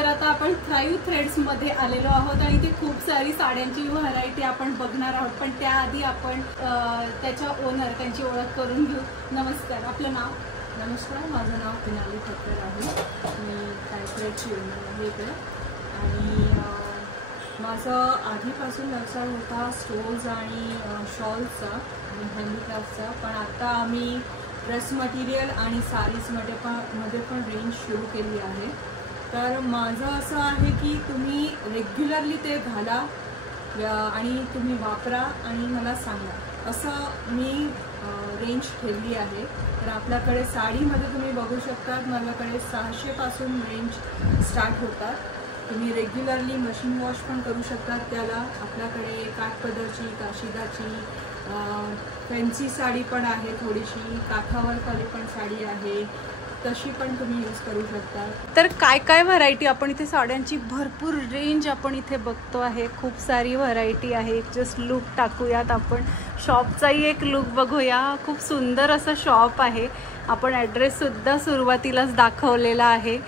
तर आता आपण थ्राईव्ह थ्रेड्समध्ये आलेलो आहोत आणि इथे खूप सारी साड्यांची व्हरायटी आपण बघणार आहोत, पण त्याआधी आपण त्याच्या ओनर त्यांची ओळख करून घेऊ. नमस्कार, आपलं नाव? नमस्कार, माझं नाव पिनाली ठक्कर आहे. मी थ्रेडची ओनर आहे इकडे आणि माझं आधीपासून व्यवसाय होता स्टोल्स आणि शॉल्सचा आणि हँडीक्राफ्टचा, पण आता आम्ही ड्रेस मटेरियल आणि साडीजमध्ये पण रेंज सुरू केली आहे. तर माझं असं आहे की तुम्ही रेग्युलरली ते घाला आणि तुम्ही वापरा आणि मला सांगा, असं मी रेंज ठेवली आहे. तर आपल्याकडे साडीमध्ये तुम्ही बघू शकता, माझ्याकडे 600 पासून रेंज स्टार्ट होतात. तुम्ही रेग्युलरली मशीन वॉश पण करू शकतात त्याला. आपल्याकडे काठपदरची, काशिदाची, फॅन्सी साडी पण आहे, थोडीशी काठावरवाली पण साडी आहे, तशी पण तुम्ही यूज करू शकता. तर काय काय व्हरायटी आपण इथे साड्यांची भरपूर रेंज आपण इथे बघतो आहे. खूप सारी व्हरायटी आहे. जस्ट लुक टाकूयात आपण, शॉपचाही एक लुक बघूया. खूप सुंदर असं शॉप आहे. आपण ॲड्रेससुद्धा सुरुवातीलाच दाखवलेला आहे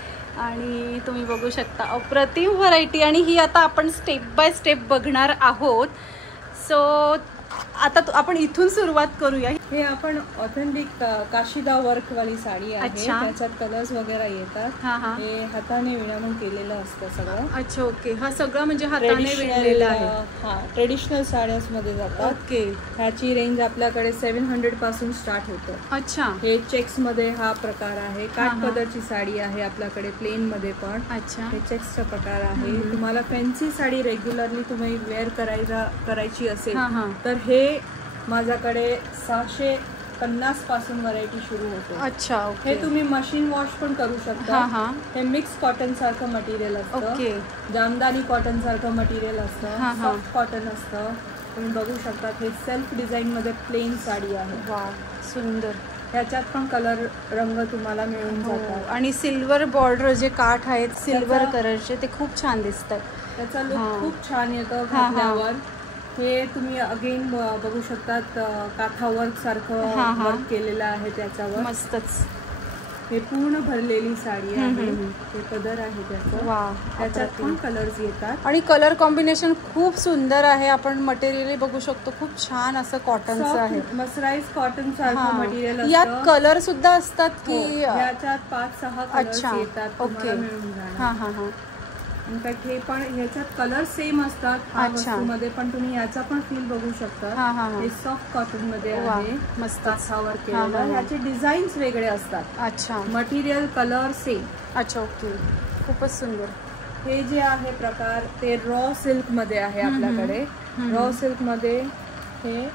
आणि तुम्ही बघू शकता अप्रतिम व्हरायटी. आणि ही आता आपण स्टेप बाय स्टेप बघणार आहोत. सो आता आपण इथून सुरुवात करूया. हे आपण ऑथेंटिक काशिदा वर्कवाली साडी आहे. त्याच्यात कलर्स वगैरे येतात. हे हाताने विणून केलेलं असतं सगळं. अच्छा, ओके. हा सगळं म्हणजे हाताने विणलेलं आहे. हा, ट्रेडिशनल साड्यामध्ये जातात. ओके. ह्याची रेंज आपल्याकडे 700 पासून स्टार्ट होतं. अच्छा. हे चेक्स मध्ये हा प्रकार आहे. काठपदरची साडी आहे आपल्याकडे प्लेन मध्ये पण. अच्छा. हे चेक्सचा प्रकार आहे. तुम्हाला फॅन्सी साडी रेग्युलरली तुम्ही वेअर करायची असेल तर हे माझ्याकडे 650 पासून व्हरायटी सुरू होते. अच्छा, ओके. हे तुम्ही मशीन वॉश पण करू शकता. हे मिक्स कॉटन सारखं मटेरियल असतं. ओके. जामदानी कॉटन सारखं मटेरियल असतं. सॉफ्ट कॉटन असतं. तुम्ही बघू शकता. हे सेल्फ डिझाईन मध्ये प्लेन साडी आहे. वा, सुंदर. ह्याच्यात पण कलर रंग तुम्हाला मिळून जातात. आणि सिल्वर बॉर्डर जे काठ आहेत सिल्वर कलरचे, ते खूप छान दिसतात. त्याचा लुक खूप छान येतो घातल्यावर. हे तुम्ही अगेन बघू शकतात, काथा वर्क सारखं वर्क केलेलं आहे त्याच्यावर. मस्तच. हे पूर्ण भरलेली साडी आहे. हे पदर आहे त्याचं. त्याच्यात पण कलर्स येतात आणि कलर कॉम्बिनेशन खूप सुंदर आहे. आपण मटेरियल बघू शकतो, खूप छान असं कॉटनचं आहे. मसराईज कॉटन सारखं मटेरियल असतं. यात कलर सुद्धा असतात की याच्यात 5-6 कलर्स येतात. ओके. इनफॅक्ट हे पण ह्याच्यात कलर सेम असतात. वस्तूमध्ये पण तुम्ही याचा पण फील बघू शकता. हे सॉफ्ट कॉटन मध्ये आहे. मस्त काठावर केलेलं. याचे डिझाईन्स वेगळे असतात. अच्छा. Material colour same. अच्छा, ओके. खूपच सुंदर. हे जे आहे प्रकार ते रॉ सिल्क मध्ये आहे आपल्याकडे. रॉ सिल्क मध्ये हे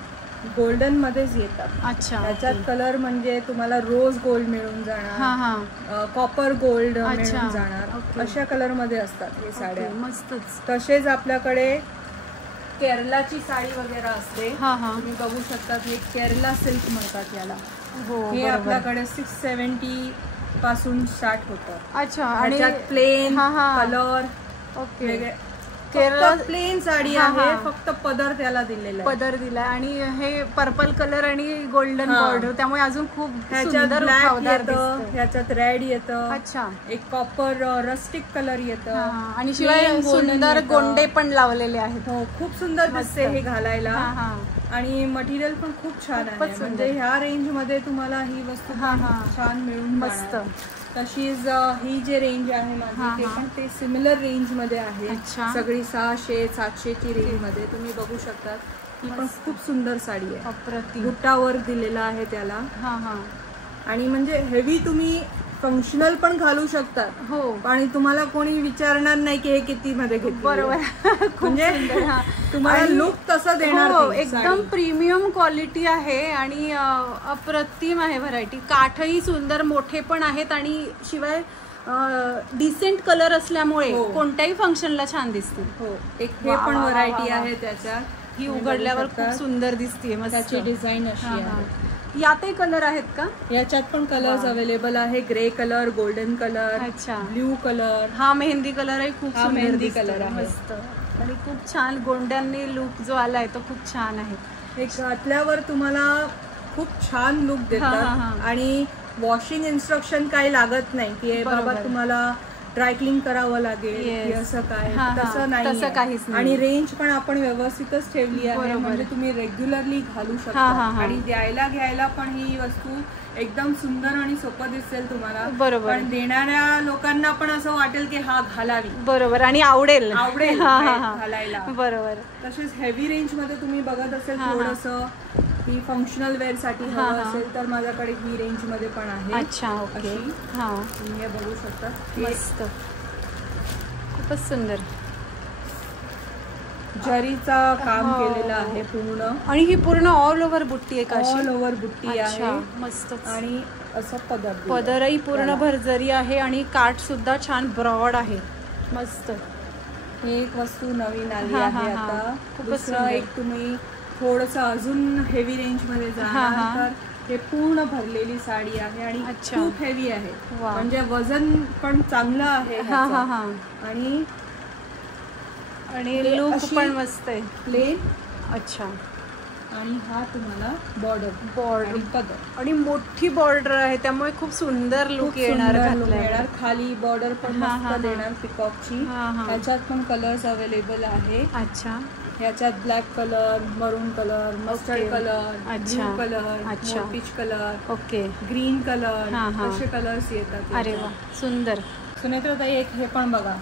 गोल्डन मध्येच येतात. अच्छा. त्याच्यात कलर म्हणजे तुम्हाला रोज गोल्ड मिळून जाणार, कॉपर गोल्ड मिळून जाणार, अशा कलर मध्ये असतात हे साड्या. मस्तच. तसेच आपल्याकडे केरलाची साडी वगैरे असते. तुम्ही बघू शकता. हे केरला सिल्क म्हणतात याला. हे आपल्याकडे 670 पासून स्टार्ट होतं. अच्छा. आणि प्लेन कलर वेगळे. केरला प्लेन साडी आहे, फक्त पदर त्याला दिलेला आहे. पदर दिलाय आणि हे पर्पल कलर आणि गोल्डन बॉर्डर, त्यामुळे अजून खूप सुंदर येतं. ह्याच्यात रेड येतं. अच्छा. एक कॉपर रस्टिक कलर येतं आणि शिवाय सुंदर गोंडे पण लावलेले आहेत. हो, खूप सुंदर दिसते हे घालायला. आणि मटेरियल पण खूप छान आहे. म्हणजे ह्या रेंज मध्ये तुम्हाला ही वस्तू छान मिळून मस्त. तशीच ही जे रेंज आहे माझी, ते पण ते सिमिलर रेंज मध्ये आहे. सगळी 600-700 ची रेंज मध्ये तुम्ही बघू शकता. ही पण खूप सुंदर साडी आहे. अप्रतिम. बुट्टा वर्क दिलेला आहे त्याला. आणि म्हणजे हेवी तुम्ही फंक्शनल पण घालू शकतात. हो. आणि तुम्हाला कोणी विचारणार नाही की हे किती मध्ये घेतली. बरोबर. म्हणजे तुम्हाला लुक तसं देणार. एकदम प्रीमियम क्वालिटी आहे आणि अप्रतिम आहे व्हरायटी. काठही सुंदर मोठे पण आहेत आणि शिवाय डिसेंट कलर असल्यामुळे कोणत्याही फंक्शनला छान दिसतील. हो. एक हे पण व्हरायटी आहे त्याच्यात. ही उघडल्यावर खूप सुंदर दिसते. मग त्याची डिझाईन अशी आहे. यातही कलर आहेत का? याच्यात पण कलर्स अवेलेबल आहे. Grey colour, golden colour, blue colour. हा मेहंदी कलर आहे. खूप मेहंदी कलर आहे. मस्त. आणि खूप छान गोंड्यांनी लुक जो आलाय तो खूप छान आहे. हे घातल्यावर तुम्हाला खूप छान लुक देतात. आणि वॉशिंग इन्स्ट्रक्शन काही लागत नाही की बाबा तुम्हाला ड्रायक्लिंग करावं लागेल की असं काय, तसं नाही, तसं काहीच नाही. आणि रेंज पण आपण व्यवस्थितच ठेवली आहे, म्हणजे तुम्ही रेग्युलरली घालू शकता आणि द्यायला घ्यायला पण ही वस्तू एकदम सुंदर आणि सोपं दिसेल तुम्हाला. बरोबर. पण देणाऱ्या लोकांना पण असं वाटेल की हा घालावी. बरोबर, आणि आवडेल घालायला. बरोबर. तसेच हेवी रेंज मध्ये तुम्ही बघत असेल थोडंसं की फंक्शनल वेअर साठी हवं असेल तर माझ्याकडे ही रेंज मध्ये पण आहे. अच्छा, ओके. तुम्ही हे बघू शकता. मस्त, खूपच सुंदर जरीचा काम केलेलं आहे पूर्ण, आणि ही पूर्ण ऑल ओव्हर बुट्टी आहे का? ऑल ओव्हर बुट्टी आहे. मस्त. आणि असं पदरही पूर्ण भरजरी आहे आणि काठ सुद्धा छान ब्रॉड आहे. मस्त. ही एक वस्तू नवीन आली आहे आता. दुसरं एक तुम्ही थोडंसं अजून हेवी रेंज मध्ये जाणार तर हे पूर्ण भरलेली साडी आहे आणि खूप हेवी आहे, म्हणजे वजन पण चांगलं आहे आणि लुक पण मस्त आहे. प्लेन. अच्छा. आणि हा तुम्हाला बॉर्डर आणि मोठी बॉर्डर आहे त्यामुळे खूप सुंदर लुक येणार. खाली बॉर्डर पण मस्त देणार पिकॉकची. ह्याच्यात पण कलर्स अवेलेबल आहे. अच्छा. ह्याच्यात black colour, maroon colour, mustard colour, blue colour, peach colour, okay, green colour, असे कलर्स येतात. अरे वा, सुंदर. सुनेत्राताई एक हे पण बघा.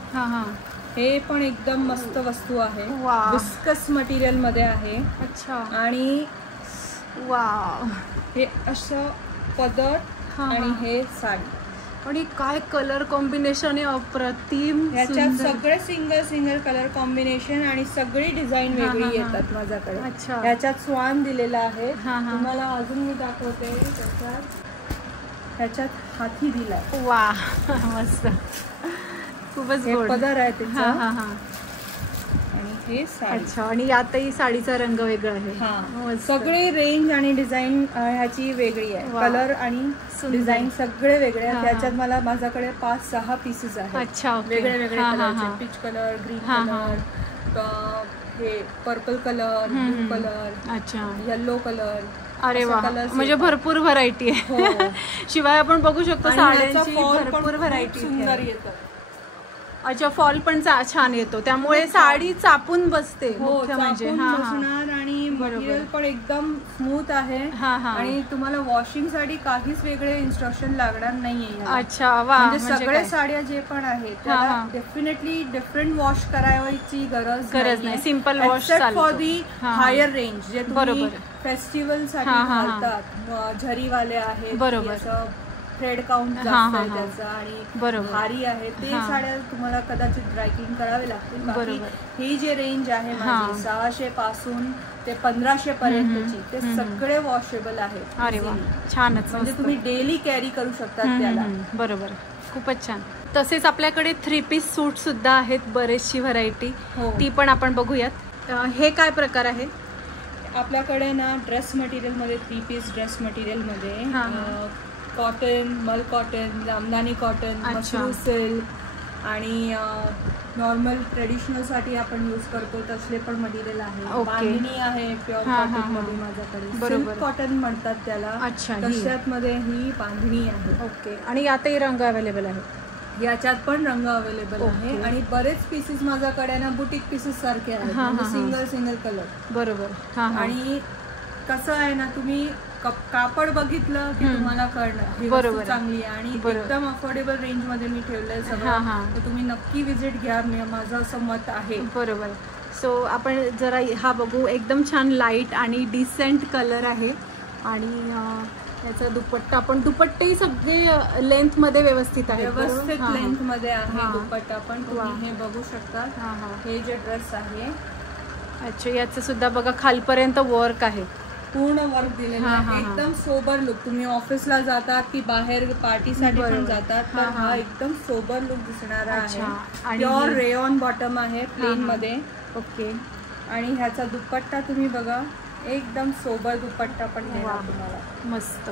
हे पण एकदम मस्त वस्तू आहे. विस्कस मटेरियल मध्ये आहे. अच्छा. आणि वाव, हे असं पदर आणि हे साडी, आणि काय कलर कॉम्बिनेशन आहे, अप्रतिम. ह्याच्यात सगळे सिंगल कलर कॉम्बिनेशन आणि सगळी डिझाईन वेगळी येतात माझ्याकडे. अच्छा. ह्याच्यात स्वान दिलेला आहे. तुम्हाला अजून मी दाखवते. ह्याच्यात हाती दिला. वा, मस्त, खूपच गोड पदर आहे त्याचा. आणि हे साडी. अच्छा. आणि यातही साडीचा रंग वेगळा आहे. सगळे रेंज आणि डिझाईन ह्याची वेगळी आहे. कलर आणि डिझाईन सगळे वेगळे आहेत. त्याच्यात मला माझ्याकडे 5-6 पीसेस आहेत. अच्छा. वेगळे वेगळे कलरचे. पीच कलर, ग्रीन कलर, हे पर्पल कलर, ब्लू कलर, अच्छा, येलो कलर. अरे वा, म्हणजे भरपूर व्हरायटी आहे. शिवाय आपण बघू शकतो साड्यांची भरपूर व्हरायटी सुंदर येतं. अच्छा, फॉल पण छान येतो त्यामुळे साडी चापून बसते. म्हणजे आणि मटेरियल पण एकदम स्मूथ आहे. आणि तुम्हाला वॉशिंग साठी काहीच वेगळे इन्स्ट्रक्शन लागणार नाहीये. अच्छा, वा. म्हणजे सगळे साड्या जे पण आहेत त्याला डेफिनेटली डिफरंट वॉश करायची गरज नाही. Simple wash for the higher range जे तुम्ही फेस्टिवल साठी घालतात. झरीवाले आहेत, बरोबर, थ्रेड काउंट जास्त आहे त्याचा आणि भारी आहे ते साड्या तुम्हाला कदाचित ड्रायक्लिंग करावे लागतील. ही जे रेंज आहे माझी 600 पासून ते 1500 पर्यंतची, ते सगळे वॉशेबल आहेत. अरे वा, छानच. म्हणजे तुम्ही डेली कॅरी करू शकता त्याला. बरोबर, खूपच छान. तसेच आपल्याकडे 3 पीस सूट सुद्धा आहेत, बरेचशी व्हरायटी. ती पण आपण बघूयात. हे काय प्रकार आहे आपल्याकडे? ना ड्रेस मटेरियल मध्ये 3 पीस ड्रेस मटेरियल मध्ये कॉटन, मल cotton, jamdani cotton, mashru silk आणि नॉर्मल ट्रेडिशनल साठी आपण यूज करतो तसले पण मटेरियल आहे. बांधणी आहे प्युअर कॉटन मध्ये माझ्याकडे. सिल्क कॉटन म्हणतात त्याला. तशात मध्ये ही बांधणी आहे. ओके. आणि यातही रंग अवेलेबल आहे. याच्यात पण रंग अवेलेबल आहे. आणि बरेच पीसेस माझ्याकडे ना बुटीक पीसेस सारखे आहेत, सिंगल कलर. बरोबर. आणि कसं आहे ना, तुम्ही कापड बघितलं की तुम्हाला कळणार ही वस्तू चांगली आहे. आणि एकदम अफोर्डेबल रेंज मध्ये मी ठेवलंय सगळं, तर तुम्ही नक्की विजिट घ्या, माझं असं मत आहे. बरोबर. सो आपण जरा हा बघू. एकदम छान लाईट आणि डिसेंट कलर आहे. आणि याचा दुपट्टा पण, दुपट्टे सगळे लेंथ मध्ये व्यवस्थित आहे. व्यवस्थित लेंथ मध्ये आहे दुपट्टा पण. तुम्ही हे बघू शकता. हे जे ड्रेस आहे. अच्छा, याचं सुद्धा बघा खालपर्यंत वर्क आहे, पूर्ण वर्क दिलेलं आहे. एकदम सोबर लुक. तुम्ही ऑफिसला जातात की बाहेर पार्टीसाठी पण जातात तर हा एकदम सोबर लुक दिसणारा आहे. प्युअर रेयॉन बॉटम आहे प्लेन मध्ये. ओके. आणि ह्याचा दुपट्टा तुम्ही बघा, एकदम सोबर दुपट्टा पण तुम्हाला. मस्त.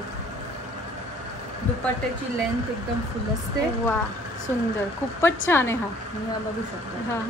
दुपट्ट्याची लेंथ एकदम फुल असते. वा, सुंदर, खूपच छान आहे. हा बघू शकता.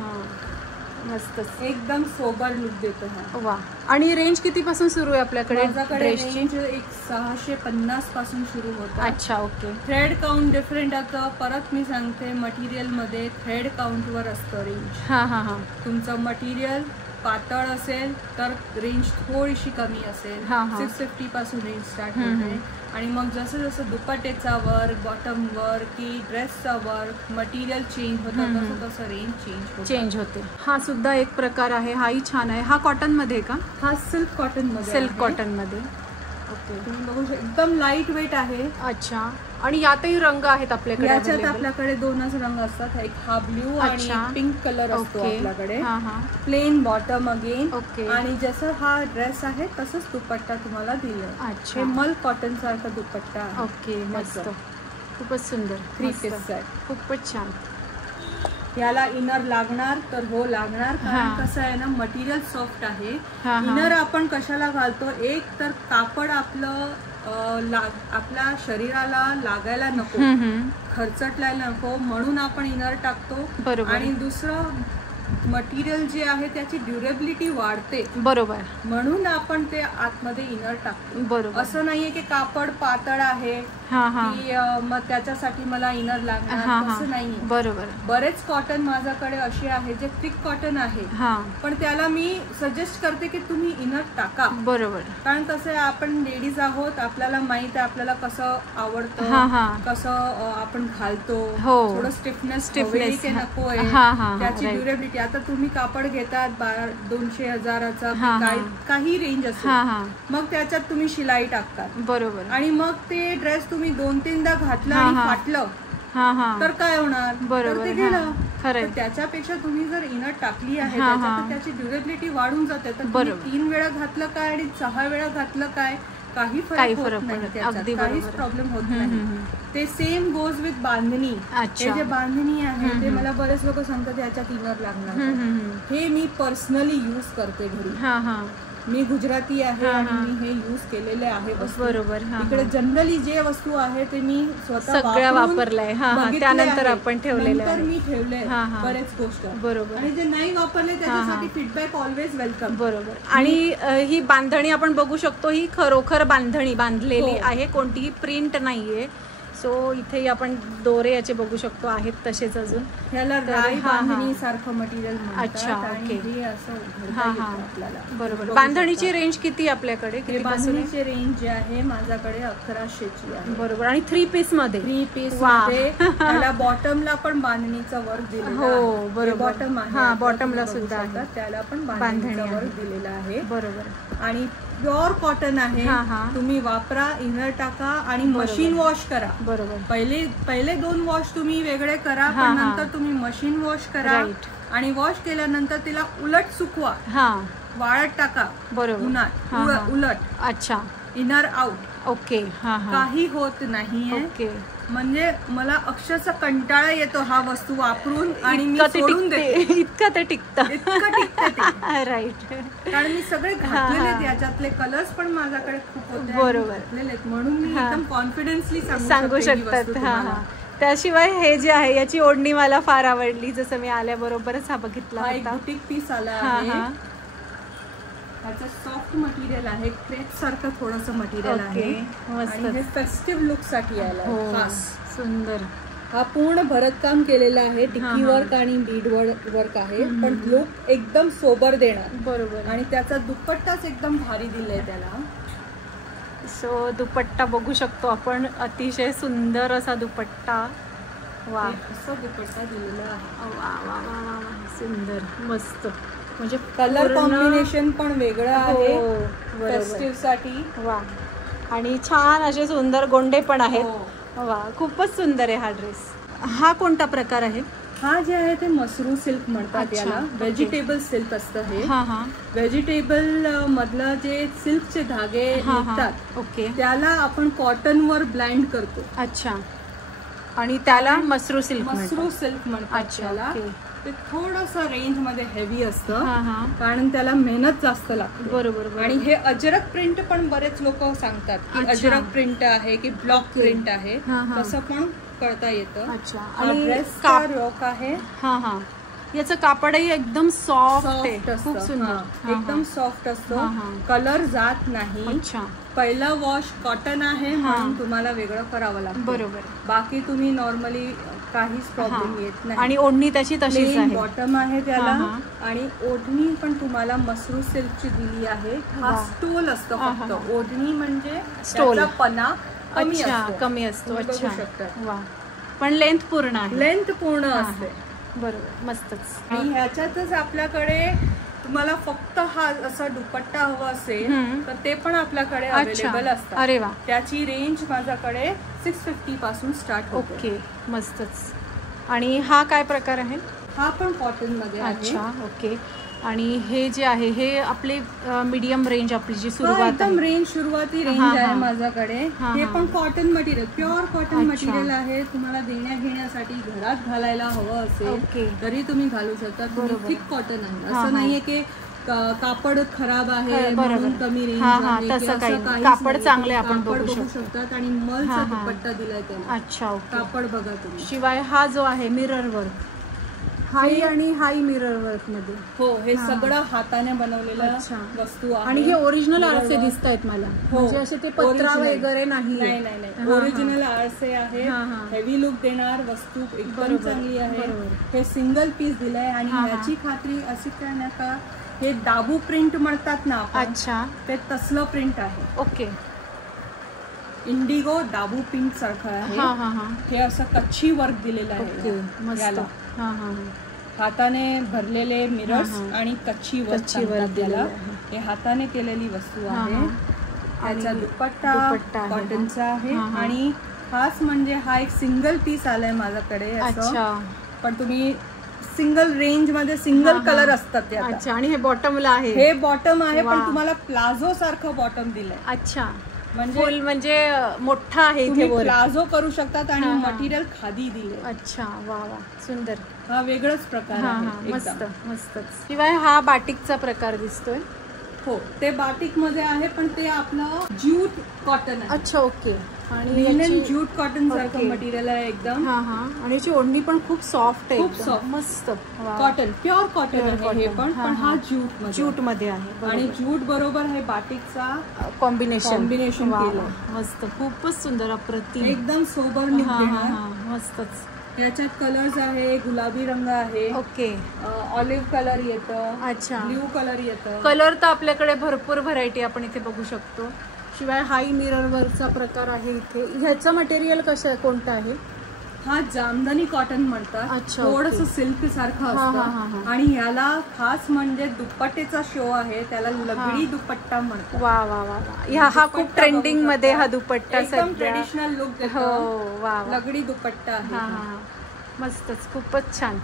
मस्तच, एकदम सोबर लुक देतो हा. वा. आणि रेंज किती पासून सुरू आहे आपल्याकडे माझ्याकडे ड्रेसची? रेंज एक 650 पासून सुरू होतं. अच्छा, ओके. थ्रेड काउंट डिफरंट आता परत मी सांगते, मटेरियल मध्ये थ्रेड काउंट वर असतं रेंज. हा हा हा. तुमचं मटेरियल पातळ असेल तर रेंज थोडीशी कमी असेल. 650 पासून रेंज स्टार्ट होते. आणि मग जसं जसं दुपट्ट्याचा वर्क, बॉटम वर्क की ड्रेसचा वर्क, मटेरियल चेंज होतं तसं तसं रेंज चेंज होते. हा सुद्धा एक प्रकार आहे, हाही छान आहे. हा कॉटन मध्ये का? हा सिल्क कॉटन मध्ये. सिल्क कॉटन मध्ये, ओके. तुम्ही बघू शकता एकदम लाईट वेट आहे. अच्छा. आणि यातही रंग आहेत आपल्याकडे? याच्यात आपल्याकडे दोनच रंग असतात, एक हा ब्ल्यू आणि पिंक कलर असतो आपल्याकडे. Plain bottom again. ओके. आणि जसं हा ड्रेस आहे तसंच दुपट्टा तुम्हाला दिला. अच्छा. हे मल कॉटन सारखा दुपट्टा आहे. ओके, मस्त, खूपच सुंदर. 3 पीस सेट, खूपच छान. याला इनर लागणार तर हो लागणार, कारण कसं आहे ना, मटेरियल सॉफ्ट आहे. इनर आपण कशाला घालतो, एक तर कापड आपलं आपल्या शरीराला लागायला नको, खरचटलायला नको, म्हणून आपण इनर टाकतो. बरोबर. आणि दुसरं मटेरियल जे आहे त्याची ड्युरेबिलिटी वाढते. बरोबर. म्हणून आपण ते आतमध्ये इनर टाकतो. बरोबर. असं नाहीये की कापड पातळ आहे की मग त्याच्यासाठी मला इनर लागणार, असं नाहीये. बरोबर. बरेच कॉटन माझ्याकडे असे आहे जे थिक कॉटन आहे, पण त्याला मी सजेस्ट करते की तुम्ही इनर टाका. बरोबर. कारण कसं आहे, आपण लेडीज आहोत, आपल्याला माहित आहे आपल्याला कसं आवडतं, कसं आपण घालतो, थोडं स्टिफनेस की नको आहे, त्याची ड्युरेबिलिटी. आता तुम्ही कापड घेतात 200 हजाराचा, काही रेंज असेल, मग त्याच्यात तुम्ही शिलाई टाकतात. बरोबर. आणि मग ते ड्रेस तुम्ही 2-3दा घातलं आणि फाटलं तर काय होणार? बरोबर. ते गेलं. तर त्याच्यापेक्षा तुम्ही जर इनर टाकली आहे तर त्याची ड्युरेबिलिटी वाढून जाते. तर तुम्ही 3 वेळा घातलं काय आणि 6 वेळा घातलं काय, काही फरक होत नाही, काहीच प्रॉब्लेम होत नाही. ते सेम गोज विथ बांधणी. हे जे बांधणी आहे ते मला बरेच लोक सांगतात याच्यात इनर लागणार. हे मी पर्सनली यूज करते घरी. मी गुजराती आहे आणि मी हे यूज केलेले आहे वस्तू. बरोबर. इकडे जनरली जे वस्तू आहे ते मी स्वतः सगळ्या वापरलंय, त्यानंतर आपण ठेवलेलं, मी ठेवले बरेच गोष्ट. बरोबर. आणि जे नाही वापरले त्याच्यासाठी फीडबॅक ऑलवेज वेलकम. बरोबर. आणि ही बांधणी आपण बघू शकतो, ही खरोखर बांधणी बांधलेली आहे, कोणतीही प्रिंट नाहीये. सो इथे आपण दोरे याचे बघू शकतो, आहेत तसेच अजून. ह्याला राई बांधणी सारखं मटेरियल. अच्छा, ओके. आपल्याला बरोबर. बांधणीची रेंज किती आपल्याकडे? बांधणीची रेंज जी आहे माझ्याकडे 1100ची आहे. बरोबर. आणि 3 पीस मध्ये. 3 पीस मध्ये त्याला बॉटमला पण बांधणीचा वर्क दिलेला आहे. हो, बरोबर. बॉटम आहे, बॉटमला सुद्धा त्याला पण बांधणीचा वर्क दिलेला आहे. बरोबर. आणि प्युअर कॉटन आहे, तुम्ही वापरा, इनर टाका आणि मशीन वॉश करा. बरोबर. पहिले 2 वॉश तुम्ही वेगळे करा, पण नंतर तुम्ही मशीन वॉश करा. आणि वॉश केल्यानंतर तिला उलट सुकवा, वाळत टाका. बरोबर. उन्हात उलट. अच्छा. Inner out. ओके. काही होत नाहीये. ओके. म्हणजे मला अक्षरशः कंटाळा येतो हा वस्तू वापरून, आणि मी सोडून देते. इतकं ते टिकतं. राईट. कारण मी सगळे घातलेले, याच्यातले कलर्स पण माझ्याकडे खूप होते. बरोबर. म्हणून मी एकदम कॉन्फिडन्सली सांगू शकतात. त्याशिवाय हे जे आहे याची ओढणी मला फार आवडली, जसं मी आल्याबरोबरच हा बघितला होता. बुटीक पीस आला आहे. त्याचं सॉफ्ट मटेरियल आहे, क्रेप सारखं थोडंसं मटेरियल आहे. आणि हे फेस्टिव्ह लुक साठी आला खास. सुंदर. हा पूर्ण भरतकाम केलेला आहे, टिक्की वर्क आणि बीड वर्क आहे, पण लुक एकदम सोबर देणार. बरोबर. आणि त्याचा दुपट्टाच एकदम भारी दिलाय त्याला. सो दुपट्टा बघू शकतो आपण, अतिशय सुंदर असा दुपट्टा. वा, असा दुपट्टा दिलेला आहे. वा वा वा वा, सुंदर, मस्त. म्हणजे कलर कॉम्बिनेशन पण वेगळं आहे फेस्टिव्ह साठी. वा. आणि छान असे सुंदर गोंडे पण आहेत. वा, खूपच सुंदर आहे हा ड्रेस. हा कोणता प्रकार आहे? हा जे आहे ते मसरू सिल्क म्हणतात याला. व्हेजिटेबल सिल्क असतं हे. व्हेजिटेबल मधलं जे सिल्कचे धागे निघतात, ओके, त्याला आपण कॉटन वर ब्लाइंड करतो. अच्छा. आणि त्याला मसरू सिल्क म्हणतात त्याला. ते थोडंसं रेंज मध्ये हेवी असतं, कारण त्याला मेहनत जास्त लागते. बरोबर. आणि हे अजरक प्रिंट पण बरेच लोक सांगतात की अजरक प्रिंट आहे की ब्लॉक प्रिंट आहे, तसं पण कळता येतं. अच्छा. आणि ड्रेसचा रॉक आहे. याचं कापडही एकदम सॉफ्ट आहे, खूप असतं. सुंदर, एकदम सॉफ्ट असतो, हा, हा. कलर जात नाही. अच्छा, पहिलं वॉश कॉटन आहे म्हणून तुम्हाला वेगळं करावं लागतं. बरोबर. बाकी तुम्ही नॉर्मली काहीच प्रॉब्लेम येत नाही. आणि ओढणी त्याची तशीच आहे, बॉटम आहे त्याला. हा. आणि ओढणी पण तुम्हाला मसरू सिल्कची दिली आहे. हा स्टोल असतो फक्त. ओढणी म्हणजे स्टोल पणा कमी अच्छा, असतो. कमी असतो. तुम्ही बघू अच्छा, शकता. वा, पण लेंथ पूर्ण आहे. लेंथ पूर्ण असते. बरोबर, मस्तच. आणि ह्याच्यातच आपल्याकडे तुम्हाला फक्त हा असा दुपट्टा हवा असेल तर ते पण आपल्याकडे अवेलेबल असतात. अरे वा, त्याची रेंज माझ्याकडे 650 पासून स्टार्ट होते. ओके, मस्तच. आणि हा काय प्रकार आहे? हा पण कॉटन मध्ये आहे. अच्छा, ओके. आणि हे जे आहे हे आपले मीडियम रेंज आपली जी सुरुवात एकदम रेंज सुरुवाती रेंज आहे माझ्याकडे. हे पण cotton material, pure cotton material आहे. तुम्हाला देण्या घेण्यासाठी घरात घालायला हवं असेल तरी तुम्ही घालू शकता. थिक कॉटन आहे, असं नाहीये की कापड खराब आहे म्हणून कमी रेंज आहे. तसं काही कापड चांगले आपण बघू शकतात. आणि मलचा दुपट्टा दिलाय त्याला. अच्छा, कापड बघा तुम्ही. शिवाय हा जो आहे मिरर वर्क, हाई आणि हाई मिरर वर्क मध्ये. हो, हे सगळं हाताने बनवलेलं वस्तू आहे. आणि हे ओरिजिनल आरसे दिसत आहेत मला, म्हणजे असे ते पत्रा वगैरे नाही. नाही, ओरिजिनल आरसे आहे. हेवी लुक देणार वस्तू एकदम चांगली आहे. हे सिंगल पीस दिलंय. आणि ह्याची खात्री अशी काय ना का हे दाबू प्रिंट म्हणतात ना आपण. अच्छा, ते तसलं प्रिंट आहे. ओके, इंडिगो दाबू पिंक सारखं आहे. हे असं कच्छी वर्क दिलेलं आहे याला. हाताने भरलेले मिरर्स आणि कच्छी वर्क दिला. हे हाताने केलेली वस्तू आहे. त्याचा दुपट्टा कॉटनचा आहे. आणि खास म्हणजे हा एक सिंगल पीस आलाय माझ्याकडे असं. पण तुम्ही सिंगल रेंज मध्ये सिंगल कलर असतात ते. अच्छा, आणि हे बॉटमला आहे. हे बॉटम आहे पण तुम्हाला प्लाझो सारखं बॉटम दिलंय. अच्छा, फुल म्हणजे मोठा आहे. तुम्ही प्लाझो करू शकतात. आणि मटेरियल खादी दिले. अच्छा, वा वा, सुंदर. हा वेगळाच प्रकार आहे. मस्त, मस्तच. शिवाय हा बाटिकचा प्रकार दिसतोय. हो, ते बाटिक मध्ये आहे पण ते आपलं ज्यूट कॉटन आहे. अच्छा, ओके. आणि लिनन ज्यूट कॉटन सारखं मटेरियल आहे एकदम. आणि याची ओढणी पण खूप सॉफ्ट आहे, खूप सॉफ्ट, मस्त. कॉटन, प्युअर कॉटन आहे हे पण हा ज्यूट मध्ये आहे. आणि ज्यूट बरोबर हे बाटिकचा कॉम्बिनेशन केलं. मस्त, खूपच सुंदर, अप्रतिम, एकदम सोबर लुक देणार. मस्तच. याच्यात कलर्स आहे. गुलाबी रंग आहे. ओके. ऑलिव्ह कलर येतं. अच्छा, ब्ल्यू कलर येतं. कलर तर आपल्याकडे भरपूर व्हरायटी आपण इथे बघू शकतो. शिवाय हाई मिरर वर्कचा प्रकार आहे इथे. ह्याचं मटेरियल कोणतं आहे? हा जामदानी कॉटन म्हणतात. थोडस सिल्क सारखं असतं. आणि ह्याला खास म्हणजे दुपट्टेचा शो आहे. त्याला लगडी दुपट्टा म्हणतात. वा वा वा, हा खूप ट्रेंडिंग मध्ये हा दुपट्टा एकदम ट्रेडिशनल लुक देतो. वा, लगडी दुपट्टा आहे. मस्तच, खूपच छान,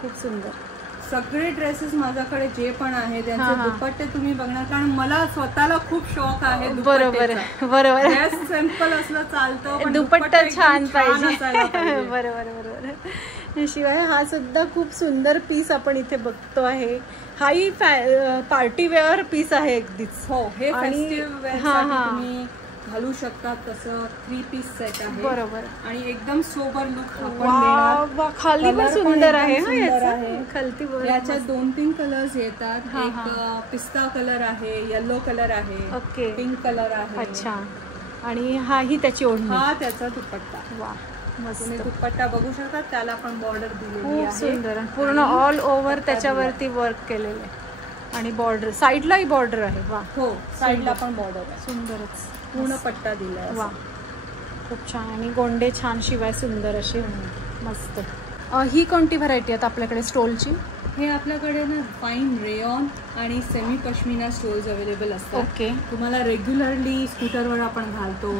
खूप सुंदर. सगळे ड्रेसेस माझ्याकडे जे पण आहे त्यांचे दुपट्टे तुम्ही बघणार. कारण मला स्वतःला खूप शौक आहे. बरोबर बरोबर. सिंपल असलं चालतं पण दुपट्टा छान पाहिजे. बरोबर. शिवाय हा सुद्धा खूप सुंदर पीस आपण इथे बघतो आहे. हाही पार्टी वेअर पीस आहे अगदीच. हो, हे फेस्टिव्ह वेअर तुम्ही घालू शकतात. तसं 3 पीस सेट आहे. बरोबर. आणि एकदम सोबर लुक आपण देणार. खाली पण सुंदर आहे. खालती याच्यात 2-3 कलर्स येतात. एक पिस्ता कलर आहे, येलो कलर आहे, ओके, पिंक कलर आहे. अच्छा. आणि हाही त्याची ओढणी. हा त्याचा दुपट्टा. वा, मस्त. दुपट्टा बघू शकतात. त्याला पण बॉर्डर दिलेली आहे. खूप सुंदर, पूर्ण ऑल ओव्हर त्याच्यावरती वर्क केलेलं आहे. आणि बॉर्डर साईडलाही बॉर्डर आहे. वा, हो, साईडला पण बॉर्डर आहे. सुंदरच, पूर्ण पट्टा दिलाय. वा, खूप छान. आणि गोंडे छान, शिवाय सुंदर असे, मस्त. ही कोणती व्हरायटी आहेत आपल्याकडे स्टोलची? हे आपल्याकडे ना फाईन रेयॉन आणि सेमी पश्मिना स्टोल्स अवेलेबल असतात. ओके. तुम्हाला रेग्युलरली स्कूटरवर आपण घालतो,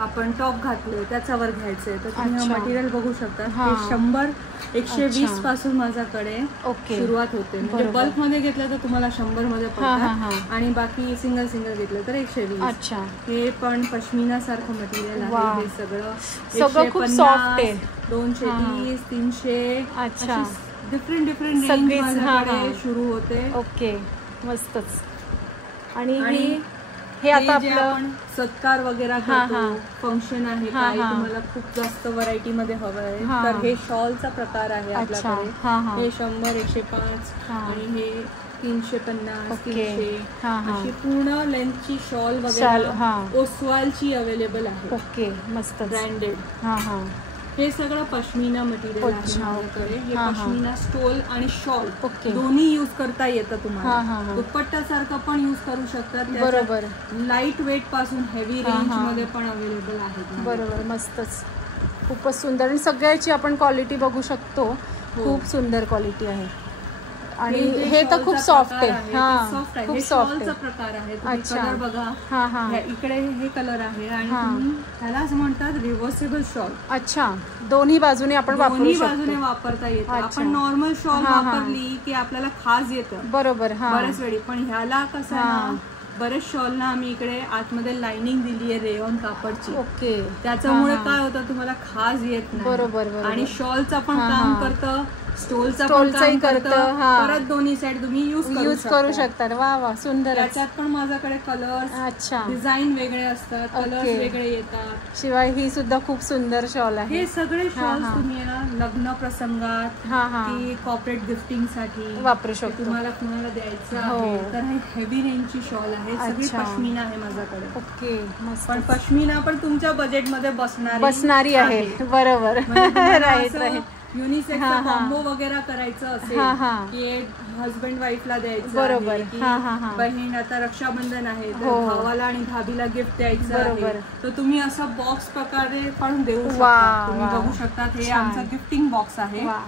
आपण टॉप घातले त्याच्यावर घ्यायचंय तर तुम्ही मटेरियल बघू शकता. हे 100-120 पासून माझ्याकडे सुरुवात होते. म्हणजे बल्क मध्ये घेतलं तर तुम्हाला 100 मध्ये पडतात. आणि बाकी सिंगल घेतलं तर 120. अच्छा. हे पण पश्मिना सारखं मटेरियल आहे. हे सगळं खूप सॉफ्ट आहे. 230, 300. अच्छा, डिफरंट रेंज माझ्याकडे सुरू होते. ओके, मस्तच. आणि हे आता जे आपलं आपण सत्कार वगैरे हा, करतो, हा. फंक्शन आहे हा, काय हा. तुम्हाला खूप जास्त व्हरायटी मध्ये हवं आहे हा. तर हे शॉलचा प्रकार आहे अच्छा. आपल्याकडे. हा, हा. हे 100, 105 हा. आणि हे 350, ओके. 300 हा, हा. अशी पूर्ण लेंथची शॉल शाल, हा. वगैरे ओसवालची अवेलेबल आहे, ओके मस्त. ब्रँडेड. हा हा. हे सगळं पश्मिना मटेरियल आहे अच्छा, माझ्याकडे. हे हा, हा. पश्मिना स्टोल आणि शॉल ओके. दोन्ही यूज करता येतं हा, हा, तुम्हाला. हा. दुपट्ट्यासारखं पण यूज करू शकतात. बरोबर. लाईट वेट पासून हेवी हा, रेंज हा. मध्ये पण अवेलेबल आहेत. बरोबर, मस्तच. खूपच सुंदर आणि सगळ्याची आपण क्वालिटी बघू शकतो. हो. खूप सुंदर क्वालिटी आहे आणि जे हे तर शॉलचा खूप सॉफ्ट प्रकार आहे. हा, सॉफ्ट आहे. खूप हे सॉफ्ट शॉलचा आहे. प्रकार आहे. तुम्ही अच्छा. कलर बघा. हा हा. इकडे हे कलर आहे आणि हा. तुम्ही ह्यालाच म्हणतात रिव्हर्सेबल शॉल. अच्छा, दोन्ही बाजूने आपण वापरू दोन्ही शकतो. बाजूने वापरता येतं. अच्छा. आपण नॉर्मल शॉल हा, हा. वापरली की आपल्याला खास येतं बरोबर. हा. बऱ्याच वेळी, पण ह्याला कसं आहे ना, बरेच शॉलना आम्ही इकडे आतमध्ये लाइनिंग दिली आहे रेयॉन कापडची. ओके. त्याच्यामुळे हा, हा. काय होतं तुम्हाला खास येत नाही. बरोबर, बरोबर. आणि शॉलचं पण हा, काम हा. करतं, स्टोलचं पण स्टोलचंही काम करतं, करतं. हा. परत दोन्ही साइड तुम्ही यूज करू शकतात. वा वा, सुंदर. त्याच्यात पण माझ्याकडे कलर्स, अच्छा. डिझाईन वेगळे असतात, कलर्स ओके. वेगळे येतात. शिवाय ही सुद्धा खूप सुंदर शॉल आहे. हे सगळे हा, शॉल्स हा. तुम्ही ना लग्न प्रसंगात हा हा की कॉर्पोरेट गिफ्टिंग साठी वापरू ते शकतो. तुम्हाला कुणाला द्यायचं हो. आहे तर हे हेवी रेंजची शॉल आहे. सगळी अच्छा. पश्मिना आहे माझ्याकडे. ओके, मस्त. पण पश्मिना पण तुमच्या बजेटमध्ये बसणारी आहे. बरोबर. Right right. युनिसेक्स हा, हा. कॉम्बो वगैरे करायचं असेल हा, हा. की हजबंड वाईफला द्यायचं बरोबर. आहे, की हा, हा, हा. बहीण आता रक्षाबंधन आहे तर हो. भावाला आणि भाभीला गिफ्ट द्यायचं बरोबर. आहे तर तुम्ही असं बॉक्स प्रकारे पण देऊ वा, शकता. तुम्ही वा. बघू शकता हे छान. आमचं गिफ्टिंग बॉक्स आहे. वा.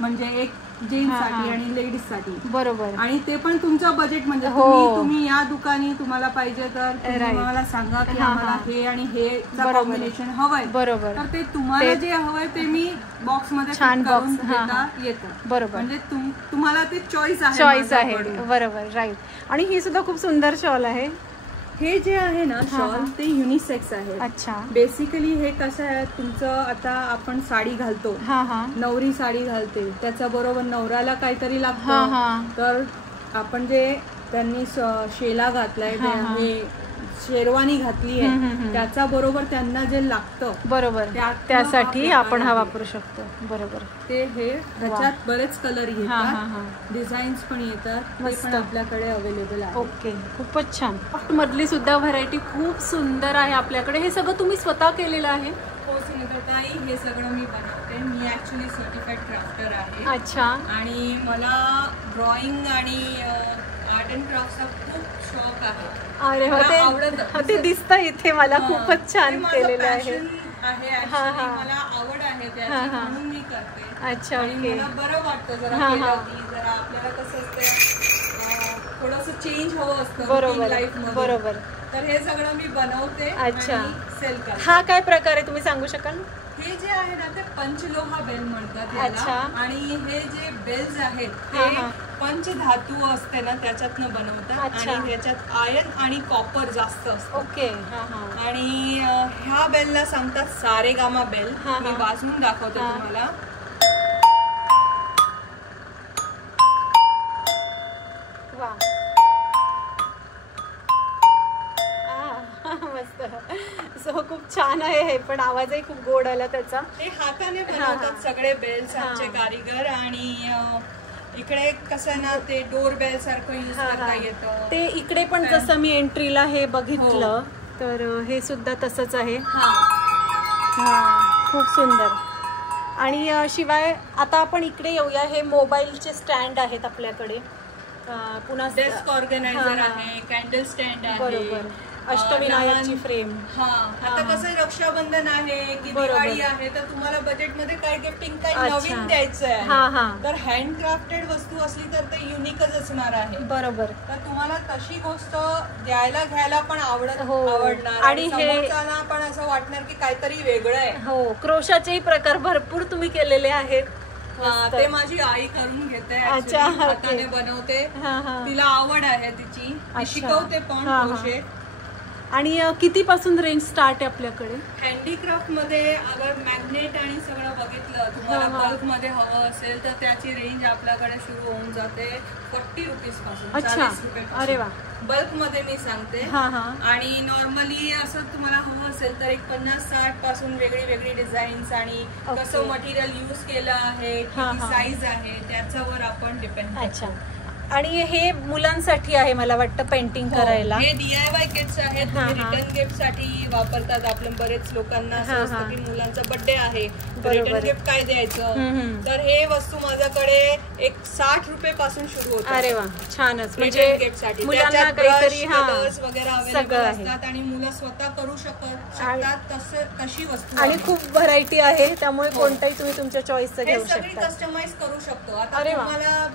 म्हणजे एक जेंट्स हा, साठी हा. आणि लेडीज साठी. बरोबर. आणि ते पण तुमच्या बजेट म्हणजे हो. तुम्ही या दुकानी तुम्हाला पाहिजे तर तुम्ही Right. मला सांगा की हा, आम्हाला हा. हे आणि हे बरोबर. कॉम्बिनेशन हवंय. बरोबर. तर ते तुम्हाला ते- जे हवंय ते मी बॉक्स मध्ये छान fit करून box. हा, देता हा. येतं. बरोबर. म्हणजे तुम्हाला ते चॉईस आहे. चॉईस आहे. माझ्याकडून. बरोबर, राईट. आणि ही सुद्धा खूप सुंदर शॉल आहे. हे जे आहे ना हा, शॉल हा. ते युनिसेक्स आहे. अच्छा. बेसिकली हे कसं आहे तुमचं आता आपण साडी घालतो, हा हा. नवरी साडी घालते त्याच्या बरोबर नवऱ्याला काहीतरी हा, लागतं हा. तर आपण जे त्यांनी शेला घातलाय हा, हा. हे शेरवानी घातली हम्म, हम्म, हम्म. आहे त्याच्या बरोबर त्यांना जे लागतं बरोबर, त्यातनं त्यासाठी हा आपण हा प्रकार वापरू शकतो. बरोबर. ते हे त्याच्यात बरेच कलर हा हा येतात, हा. डिझाईन्स पण येतात, ते मस्त. पण आपल्याकडे अवेलेबल आहे. ओके, खूपच छान. मधली सुद्धा व्हरायटी खूप सुंदर आहे आपल्याकडे. हे सगळं तुम्ही स्वतः केलेलं आहे? हो सुनीताताई, हे सगळं मी बनवते. मी ऍक्च्युली सर्टिफाईड क्राफ्टर आहे. अच्छा. आणि मला ड्रॉइंग आणि आर्ट अँड क्राफ्टचा खूप शौक आहे. अरे हो, ते दिसतं इथे मला. खूपच छान केलेलं आहे. हा, हा. मला आवड आहे त्याची, हा, हा. म्हणून मी करते. अच्छा, आणि ओके. मला बरं वाटतं जरा हा, केलं हा. की जरा आपल्याला कसं असतं थोडंसं चेंज हवं असतं बरोबर, लाईफ मध्ये. बरोबर. तर हे सगळं मी बनवते अच्छा. आणि सेल करते. हा काय प्रकार आहे तुम्ही सांगू शकाल? हे जे आहे ना ते पंचलोहा बेल म्हणतात अच्छा. याला. आणि हे जे बेल्स आहेत हा, ते हा. पंचधातू असते ना त्याच्यातनं बनवतात. अच्छा. आणि त्याच्यात आयर्न आणि कॉपर जास्त असतं. ओके. हा हा. आणि ह्या बेलला सांगतात सारेगामा बेल. हा, मी हा. वाजवून दाखवते हा. तुम्हाला. वा. मस्त. सो खूप छान आहे हे पण. आवाजही खूप गोड आला त्याचा. हे हाताने हा, बनवतात हा. सगळे बेल्स हा. आमचे कारीगर. आणि इकडे कसं आहे ना ते डोर बेल सारखं यूज हा, करता हा. येतं. ते इकडे पण जसं मी एंट्रीला हे बघितलं हो. तर हे सुद्धा तसंच आहे. हा. हा, खूप सुंदर. आणि शिवाय आता आपण इकडे येऊया. हे मोबाईलचे स्टँड आहेत आपल्याकडे. पुन्हा डेस्क ऑर्गनायझर हा, हा. आहे, कॅन्डल स्टँड आहे. बरोबर. अष्टविनायकची फ्रेम. हा. आता हा. कसं रक्षाबंधन आहे की बरोबर. दिवाळी आहे तर तुम्हाला बजेटमध्ये काय गिफ्टिंग काही अच्छा. नवीन द्यायचं हा, आहे हा. तर हँडक्राफ्टेड वस्तू असली तर ते युनिकच असणार आहे. बरोबर. तर तुम्हाला तशी गोष्ट द्यायला घ्यायला पण हो. आवडणार. आणि हे- समोरच्याला पण असं वाटणार की काहीतरी वेगळं आहे. हो, क्रोशाचेही प्रकार भरपूर तुम्ही केलेले आहेत. हा, मस्त. ते माझी आई करून घेते. अच्छा, actually. ओके. हाताने बनवते. हा, हा. तिला आवड आहे तिची. ती अच्छा. शिकवते पण हा, हा. क्रोशेट. आणि कितीपासून रेंज स्टार्ट आहे आपल्याकडे? हँडीक्राफ्ट मध्ये अगर मॅग्नेट आणि सगळं बघितलं तुम्हाला बल्क मध्ये हवं असेल तर त्याची रेंज आपल्याकडे सुरू होऊन जाते 40 रुपीज पासून. अच्छा, अरे वा. बल्क मध्ये मी सांगते. आणि नॉर्मली असं तुम्हाला हवं असेल तर एक 50-60 पासून वेगळी वेगळी डिझाईन्स आणि कसं मटेरियल यूज केलं आहे, किती साईज आहे त्याच्यावर आपण डिपेंड. अच्छा, आणि हे मुलांसाठी आहे मला वाटतं पेंटिंग करायला. हे DIY किट्स आहेत, रिटर्न गिफ्ट साठी वापरतात. आपल्या बरेच लोकांना असं असतं की मुलांचा बर्थडे आहे, रिटर्न गिफ्ट काय द्यायचं, तर हे वस्तू माझ्याकडे एक 60 रुपये पासून सुरू होतात. अरे वा, छानच. म्हणजे गिफ्ट साठी मुलांना काहीतरी वगैरे अवेलेबल असतात आणि मुलं स्वतः करू शकतात तशी वस्तू. आणि खूप व्हरायटी आहे, त्यामुळे कोणताही तुम्ही तुमच्या चॉईसचं घेऊ शकता. सगळी कस्टमाइज करू शकतो. आता तुम्हाला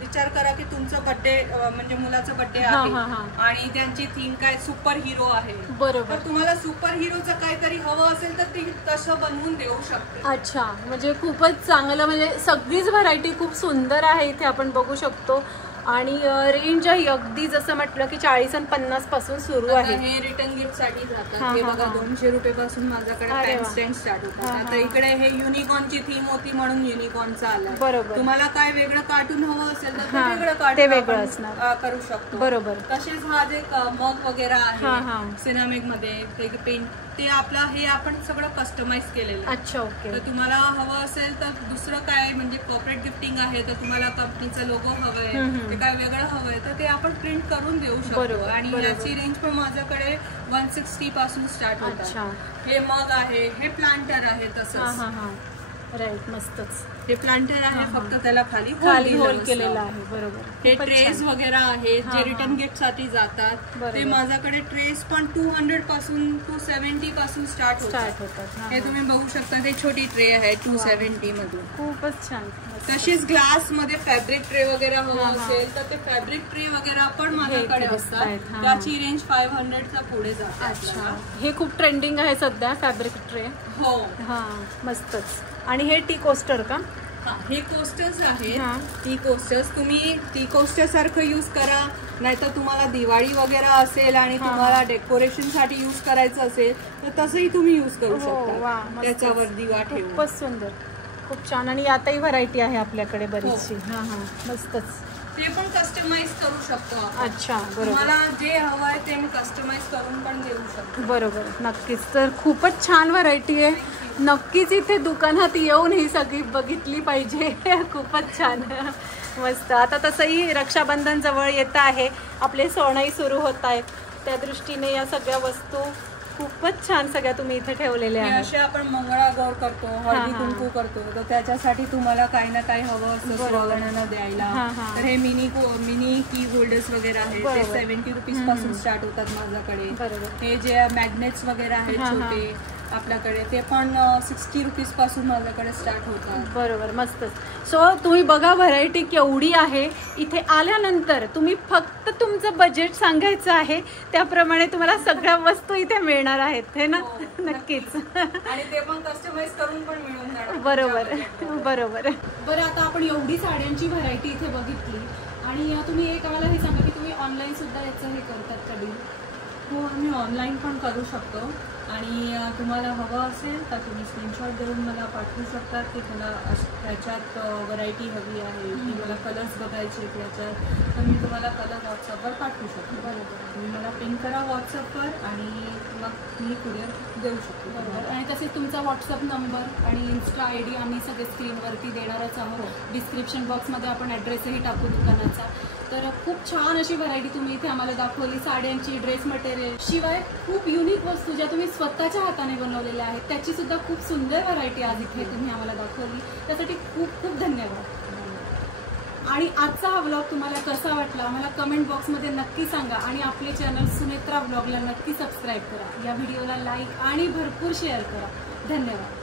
विचार करा की तुमचा बर्थडे म्हणजे मुलाचा बर्थडे आहे आणि त्यांची थीम काय सुपर हिरो आहे, बरोबर. तर तुम्हाला सुपर हिरोचं काहीतरी हवं असेल तर ती तसं बनवून देऊ शकते. अच्छा, म्हणजे खूपच चांगलं. म्हणजे सगळीच व्हरायटी खूप सुंदर आहे इथे आपण बघू शकतो. आणि रेंज ही अगदी जसं म्हटलं की 40 आणि 50 पासून सुरू आहे. हे रिटर्न गिफ्ट साठी जातात. हे बघा 200 रुपये पासून माझ्याकडे पेन स्टँड स्टार्ट होतात. आता इकडे हे युनिकॉर्नची थीम होती म्हणून युनिकॉर्नचा आला. बरोबर. तुम्हाला काय वेगळं कार्टून हवं असेल तर ते वेगळं असणार करू शकतो. बरोबर. तसेच हा जे मग वगैरे आहे सिरामिक मध्ये ते पेंट ते आपलं हे आपण सगळं कस्टमाइज केलेलं. अच्छा, ओके. तर तुम्हाला हवं असेल तर दुसरं काय म्हणजे कॉर्पोरेट गिफ्टिंग आहे तर तुम्हाला कंपनीचा लोगो हवंय, ते काय वेगळं हवंय तर ते आपण प्रिंट करून देऊ शकतो. आणि याची रेंज पण माझ्याकडे 160 पासून स्टार्ट होतात. हे मग आहे, हे प्लांटर आहे तसंच. राईट, मस्तच. हे प्लांटर आहे, फक्त त्याला खाली होल केलेलं आहे. बरोबर. हे ट्रेस वगैरे आहेत जे रिटर्न गिफ्ट साठी जातात. ते माझ्याकडे ट्रेस पण 200 पासून 270 पासून स्टार्ट होतात. हे तुम्ही बघू शकता, ते छोटी ट्रे आहे 270 मधून. खूपच छान. तशीच ग्लास मध्ये फॅब्रिक ट्रे वगैरे हवं असेल तर ते फॅब्रिक ट्रे वगैरे पण माझ्याकडे असतात. त्याची रेंज 500च्या पुढे जाते. अच्छा, हे खूप ट्रेंडिंग आहे सध्या फॅब्रिक ट्रे. हो, मस्तच. आणि हे टी कोस्टर का? हे कोस्टर्स आहेत. टी कोस्टर्स तुम्ही टी कोस्टर सारखं यूज करा, नाहीतर तुम्हाला दिवाळी वगैरे असेल आणि तुम्हाला डेकोरेशन साठी यूज करायचं असेल तर तसंही तुम्ही यूज करू शकता. त्याच्यावर दिवा ठेवून. खूपच सुंदर, खूप छान. आणि यातही व्हरायटी आहे आपल्याकडे बरीचशी. मस्तच. ते पण कस्टमाइज करू शकतो. अच्छा, बरोबर. मला जे हवं आहे ते मी कस्टमाइज करून पण देऊ शकतो. बरोबर, नक्कीच. तर खूपच छान व्हरायटी आहे. नक्कीच इथे दुकानात येऊन ही सगळी बघितली पाहिजे. खूपच छान, मस्त. आता तसंही रक्षाबंधन जवळ येत आहे, आपले सणही सुरू होत आहेत, त्या दृष्टीने या सगळ्या वस्तू खूपच छान सगळ्या तुम्ही इथे ठेवलेल्या आहेत. असे आपण मंगळागौर करतो, हळदी कुंकू करतो, तर त्याच्यासाठी तुम्हाला काही ना काही हवं असतं स्वागतांना द्यायला. तर हे मिनी की होल्डर्स वगैरे आहेत ते 70 रुपीज पासून स्टार्ट होतात माझ्याकडे. हे जे मॅग्नेट्स वगैरे आहेत छोटे आपल्याकडे ते पण 60 रुपीज पासून माझ्याकडे स्टार्ट होतात. बरोबर, मस्तच. सो तुम्ही बघा व्हरायटी केवढी आहे. इथे आल्यानंतर तुम्ही फक्त तुमचं बजेट सांगायचं आहे, त्याप्रमाणे तुम्हाला सगळ्या वस्तू इथे मिळणार आहेत, हे ना? नक्कीच. आणि ते पण कस्टमाइज करून पण मिळून जाणार. बरोबर, बरोबर. बरं, आता आपण एवढी साड्यांची व्हरायटी इथे बघितली आणि तुम्ही एक आम्हाला हे सांगा की तुम्ही ऑनलाईन सुद्धा याचं हे करतात कधी? हो, आम्ही ऑनलाईन पण करू शकतो. आणि तुम्हाला हवं असेल तर तुम्ही स्क्रीनशॉट देऊन मला पाठवू शकतात की मला ह्याच्यात व्हरायटी हवी आहे, की मला कलर्स बघायचे त्याच्यात, तर मी तुम्हाला कलर व्हॉट्सअपवर पाठवू शकतो. बरोबर. तुम्ही मला पिन करा व्हॉट्सअपवर आणि मग मी कुरिअर देऊ शकतो. बरोबर. आणि तसेच तुमचा व्हॉट्सअप नंबर आणि इन्स्टा ID आम्ही सगळे स्क्रीनवरती देणारच आहोत. डिस्क्रिप्शन बॉक्समध्ये आपण ॲड्रेसही टाकू दुकानाचा. तर खूप छान अशी व्हरायटी तुम्ही इथे आम्हाला दाखवली, साड्यांची, ड्रेस मटेरियल, शिवाय खूप युनिक वस्तू ज्या तुम्ही स्वतःच्या हाताने बनवलेल्या आहेत त्याची सुद्धा खूप सुंदर व्हरायटी आज इथे तुम्ही आम्हाला दाखवली. त्यासाठी खूप खूप धन्यवाद. आणि आजचा हा व्लॉग तुम्हाला कसा वाटला आम्हाला कमेंट बॉक्समध्ये नक्की सांगा. आणि आपले चॅनल सुनेत्रा व्लॉगला नक्की सबस्क्राईब करा. या व्हिडिओला लाईक आणि भरपूर शेअर करा. धन्यवाद.